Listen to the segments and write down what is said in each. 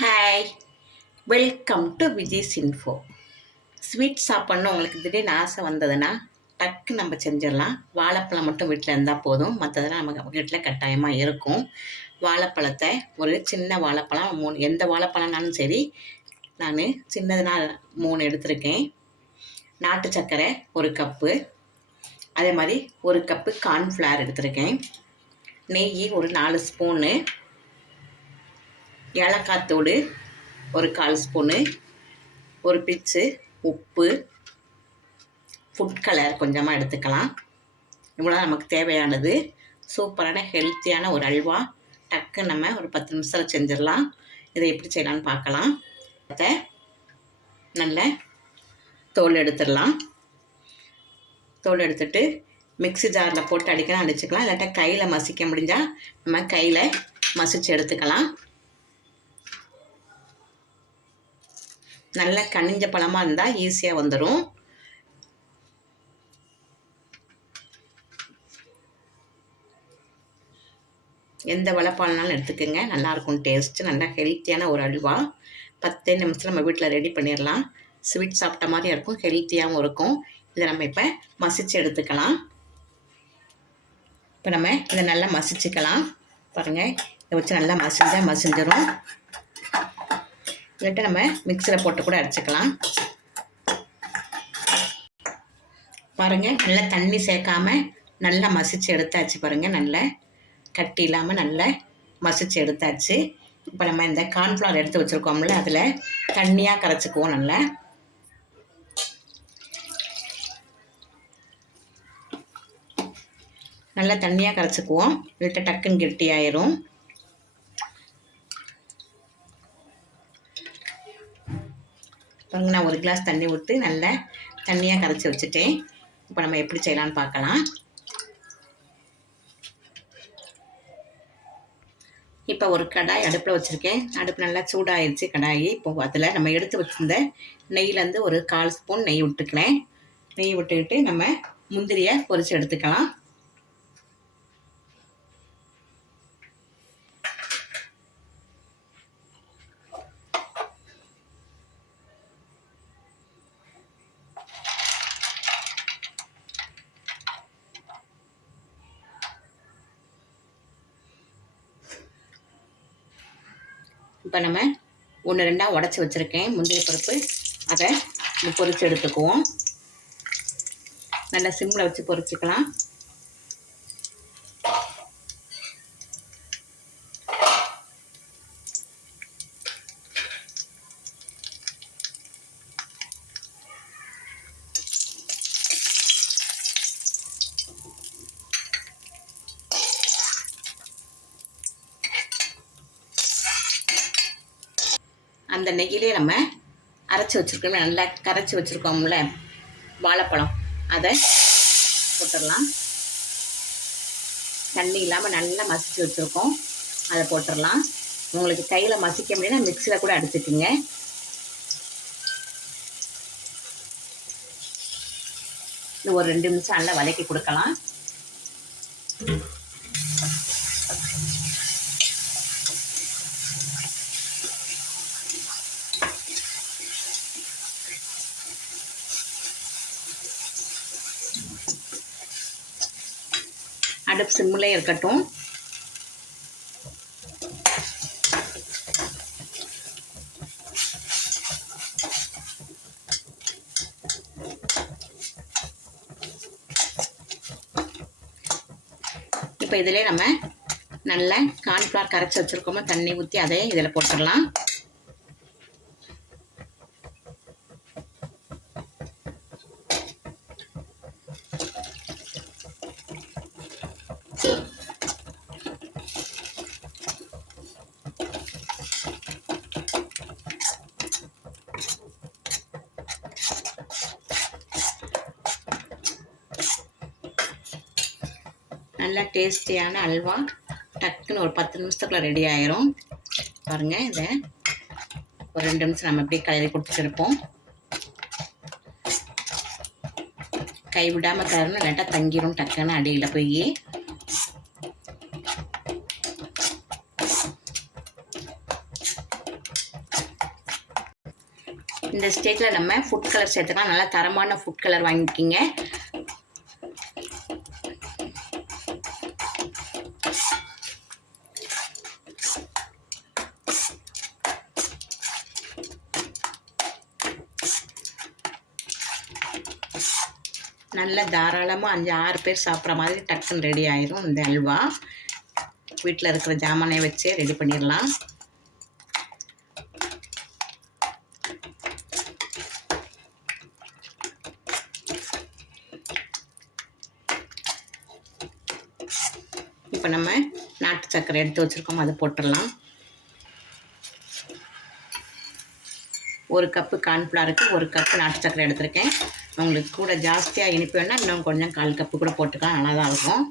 Hi, welcome to Vijay's info. Sweet சாப்பிட்ணும் உங்களுக்கு திடீர்னு ஆசை வந்ததுன்னா டக்கு நம்ம செஞ்சிடலாம். வாழைப்பழம் மட்டும் வீட்டில் இருந்தால் போதும், மற்றதெல்லாம் நம்ம வீட்டில் கட்டாயமாக இருக்கும். வாழைப்பழத்தை ஒரு சின்ன வாழைப்பழம் 3, எந்த வாழைப்பழம்னாலும் சரி, நான் சின்னதுனா 3 எடுத்திருக்கேன். நாட்டு சர்க்கரை 1 கப்பு, அதே மாதிரி 1 கப்பு கார்ன்ஃப்ளவர் எடுத்திருக்கேன். நெய் ஒரு 4 ஸ்பூனு, ஏலக்காய் தூள் ஒரு 1/4 ஸ்பூனு, ஒரு பிச்சு உப்பு, ஃபுட் கலர் கொஞ்சமாக எடுத்துக்கலாம். இவ்வளோ நமக்கு தேவையானது. சூப்பரான ஹெல்த்தியான ஒரு அல்வா. டக்கு நம்ம ஒரு 10 நிமிஷத்தில் செஞ்சிடலாம். இதை எப்படி செய்யலான்னு பார்க்கலாம். அதை நல்ல தோல் எடுத்துடலாம். தோல் எடுத்துட்டு மிக்ஸி ஜாரில் போட்டு அடிக்கலாம், அடிச்சுக்கலாம். இல்லாட்டா கையில் மசிக்க முடிஞ்சால் நம்ம கையில் மசிச்சு எடுத்துக்கலாம். நல்ல கனிஞ்ச பழமாக இருந்தால் ஈஸியாக வந்துடும். எந்த வாழைப்பழம்னாலும் எடுத்துக்கோங்க, நல்லாயிருக்கும் டேஸ்ட்டு. நல்லா ஹெல்த்தியான ஒரு அல்வா. 10 நிமிஷத்தில் நம்ம வீட்டில் ரெடி பண்ணிடலாம். ஸ்வீட் சாப்பிட்ட மாதிரி இருக்கும், ஹெல்த்தியாகவும் இருக்கும். இதை நம்ம இப்போ மசிச்சு எடுத்துக்கலாம். இப்போ நம்ம இதை நல்லா மசிச்சுக்கலாம். பாருங்கள், இதை வச்சு நல்லா மசிஞ்சிடும். இல்லாட்டி நம்ம மிக்சியில் போட்டு கூட அரைச்சிக்கலாம். பாருங்கள், நல்லா தண்ணி சேர்க்காம நல்லா மசிச்சு எடுத்தாச்சு. பாருங்கள், நல்லா கட்டி இல்லாமல் நல்லா மசிச்சு எடுத்தாச்சு. இப்போ நம்ம இந்த கார்ன்ஃப்ளவர் எடுத்து வச்சுருக்கோம்ல, அதில் தண்ணியாக கரைச்சிக்குவோம். நல்லா தண்ணியாக கரைச்சிக்குவோம், இல்லாட்ட டக்குன்னு கெட்டி ஆயிரும். பாருங்க, நான் 1 கிளாஸ் தண்ணி ஊற்றி நல்லா தண்ணியாக கரைச்சி வச்சுட்டேன். இப்போ நம்ம எப்படி செய்யலான்னு பார்க்கலாம். இப்போ ஒரு கடாய் அடுப்பில் வச்சுருக்கேன். அடுப்பு நல்லா சூடாகிடுச்சு கடாயி. இப்போ அதில் நம்ம எடுத்து வச்சுருந்த நெய்யிலேருந்து ஒரு 1/4 ஸ்பூன் நெய் விட்டுக்கிறேன். நெய் விட்டுக்கிட்டு நம்ம முந்திரியை பொரித்து எடுத்துக்கலாம். இப்போ நம்ம 1-2 உடச்சி வச்சுருக்கேன் முந்திரி பருப்பு. அதை பொரித்து எடுத்துக்குவோம். நல்லா சிம்மில் வச்சு பொரிச்சுக்கலாம். அந்த நெய்யிலே நம்ம அரைச்சி வச்சுருக்கோம், நல்லா கரைச்சி வச்சுருக்கோம்ல வாழைப்பழம், அதை போட்டுடலாம். தண்ணி இல்லாமல் நல்லா மசிச்சு வச்சுருக்கோம், அதை போட்டுடலாம். உங்களுக்கு கையில் மசிக்க முடியும்னா மிக்சியில் கூட அடிச்சுக்கிங்க. இது ஒரு 2 நிமிஷம் நல்லா வதக்கி கொடுக்கலாம். அடுப்பு சிம்மிலே இருக்கட்டும். இப்போ இதிலே நம்ம நல்லா கார்ன்ஃப்ளவர் கரைச்சி வச்சுருக்கோமோ தண்ணி ஊற்றி அதே இதில் போட்டுடலாம். நல்லா டேஸ்டியான அல்வா டக்குன்னு ஒரு 10 நிமிஷத்துக்குள்ள ரெடி ஆயிரும். பாருங்கள், இதை ஒரு 2 நிமிஷம் நம்ம இப்படி கலரி கொடுத்துருப்போம். கை விடாமல் கலரணும், இல்லாட்டா தங்கிரும் டக்குன்னு அடியில் போய். இந்த ஸ்டேஜில் நம்ம ஃபுட் கலர் சேர்த்துக்கலாம். நல்லா தரமான ஃபுட் கலர் வாங்கிக்கிங்க. நல்ல தாராளமாக 5-6 பேர் சாப்பிட்ற மாதிரி டக்குன்னு ரெடி ஆயிரும் இந்த அல்வா. வீட்டில் இருக்கிற ஜாமானை வச்சே ரெடி பண்ணிடலாம். இப்போ நம்ம நாட்டு சர்க்கரை எடுத்து வச்சுருக்கோம், அதை போட்டுடலாம். 1 கப்பு கார்ன்ஃப்ளவருக்கு 1 கப்பு நாட்டு சர்க்கரை எடுத்திருக்கேன். உங்களுக்கு கூட ஜாஸ்தியாக இனிப்பு வேணால் இன்னும் கொஞ்சம் 1/4 கப்பு கூட போட்டுக்கலாம், நல்லா தான் இருக்கும்.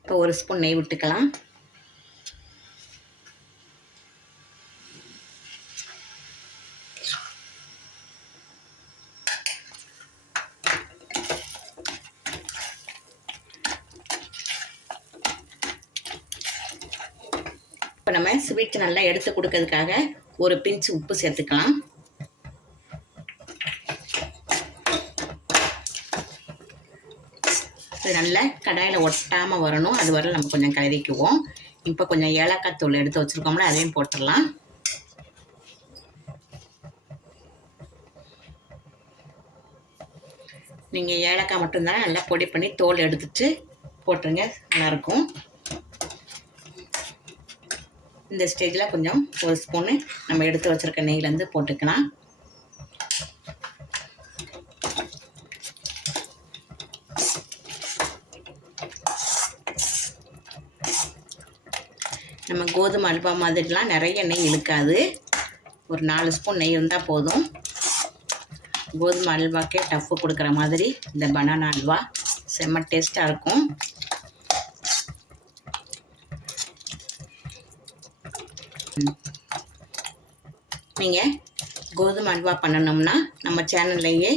இப்போ 1 ஸ்பூன் நெய் விட்டுக்கலாம். இப்போ நம்ம ஸ்வீட் நல்லா எடுத்து கொடுக்கறதுக்காக 1 பிஞ்ச் உப்பு சேர்த்துக்கலாம். இது நல்லா கடாயில் ஒட்டாமல் வரணும், அது வரை நம்ம கொஞ்சம் கலரிக்குவோம். இப்போ கொஞ்சம் ஏலக்காய் தூள் எடுத்து வச்சுருக்கோம்ல, அதையும் போட்டுடலாம். நீங்கள் ஏலக்காய் மட்டும்தான் நல்லா பொடி பண்ணி தோல் எடுத்துட்டு போட்டுருங்க, நல்லாயிருக்கும். இந்த ஸ்டேஜில் கொஞ்சம் 1 ஸ்பூனு நம்ம எடுத்து வச்சுருக்க நெய்லேருந்து போட்டுக்கலாம். நம்ம கோதுமை அல்வா மாதிரிலாம் நிறைய நெய் இழுக்காது, ஒரு 4 ஸ்பூன் நெய் இருந்தால் போதும். கோதுமை அல்வாக்கே டஃப்பு கொடுக்குற மாதிரி இந்த பனானா அல்வா செம்ம டேஸ்ட்டாக இருக்கும். நீங்கள் கோதுமை அல்வா பண்ணணும்னா நம்ம சேனல்லையே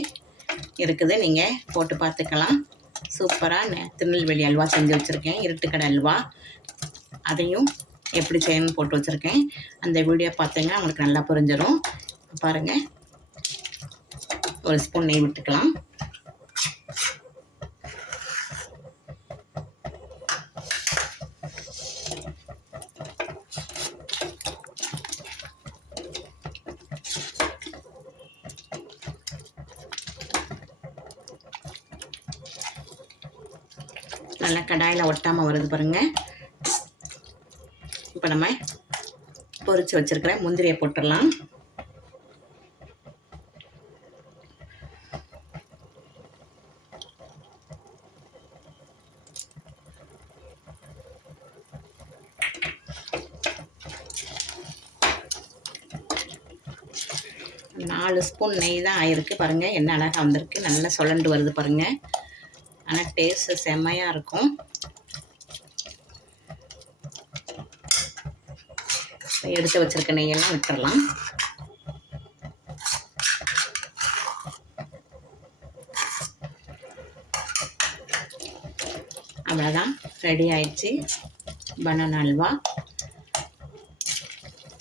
இருக்குது, நீங்கள் போட்டு பார்த்துக்கலாம். சூப்பராக திருநெல்வேலி அல்வா செஞ்சு வச்சுருக்கேன், இருட்டுக்கடை அல்வா. அதையும் எப்படி செய்யணும்னு போட்டு வச்சுருக்கேன். அந்த வீடியோ பார்த்தீங்கன்னா உங்களுக்கு நல்லா புரிஞ்சிடும். பாருங்கள், 1 ஸ்பூன் நெய் விட்டுக்கலாம். நல்லா கடாயில் ஒட்டாமல் வருது பாருங்கள். இப்போ நம்ம பொரிச்சு வச்சுருக்கிற முந்திரியை போட்டுடலாம். நாலு ஸ்பூன் நெய் தான் ஆயிருக்கு பாருங்கள், என்ன அழகாக வந்திருக்கு, நல்லா சுழண்டு வருது பாருங்கள். ஆனால் டேஸ்ட்டு செம்மையாக இருக்கும். எடுத்து வச்சுருக்க நெய்யெல்லாம் விட்டுடலாம். அவ்வளோதான், ரெடி ஆயிடுச்சு பனானா அல்வா.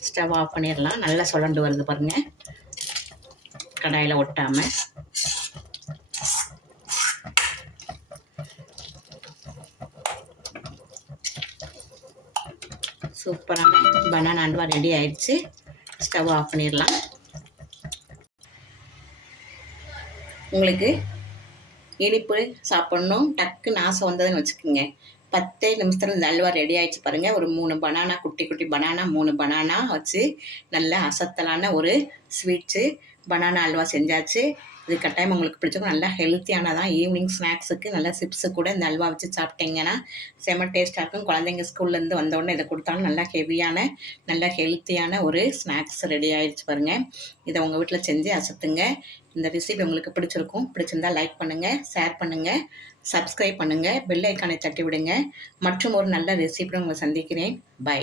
ஸ்டவ் ஆஃப் பண்ணிடலாம். நல்லா சுழண்டு வருது பாருங்கள், கடாயில் ஒட்டாமல். சூப்பரான பனானா அல்வா ரெடி ஆயிடுச்சு. ஸ்டவ் ஆஃப் பண்ணிடலாம். உங்களுக்கு இனிப்பு சாப்பிட்ணும் டக்குன்னு ஆசை வந்ததுன்னு வச்சுக்கோங்க, 10 நிமிஷத்தில் இந்த அல்வா ரெடி ஆகிடுச்சு பாருங்கள். ஒரு 3 பனானா, குட்டி குட்டி பனானா 3 பனானா வச்சு நல்ல அசத்தலான ஒரு ஸ்வீட்ஸு பனானா அல்வா செஞ்சாச்சு. இது கட்டாயம் உங்களுக்கு பிடிச்சிருக்கும். நல்லா ஹெல்த்தியானதான். ஈவினிங் ஸ்நாக்ஸுக்கு நல்லா சிப்ஸு கூட இந்த அல்வா வச்சு சாப்பிட்டீங்கன்னா செம்ம டேஸ்ட்டாக இருக்கும். குழந்தைங்க ஸ்கூல்லேருந்து வந்தோடனே இதை கொடுத்தாலும் நல்லா ஹெவியான நல்லா ஹெல்த்தியான ஒரு ஸ்நாக்ஸ் ரெடி ஆகிடுச்சு பாருங்கள். இதை உங்கள் வீட்டில் செஞ்சு அசத்துங்க. இந்த ரெசிபி உங்களுக்கு பிடிச்சிருக்கும். பிடிச்சிருந்தா லைக் பண்ணுங்கள், ஷேர் பண்ணுங்கள், சப்ஸ்கிரைப் பண்ணுங்கள், பெல் ஐக்கானை தட்டி விடுங்க. மற்றும் ஒரு நல்ல ரெசிபியை உங்களை சந்திக்கிறேன். பை.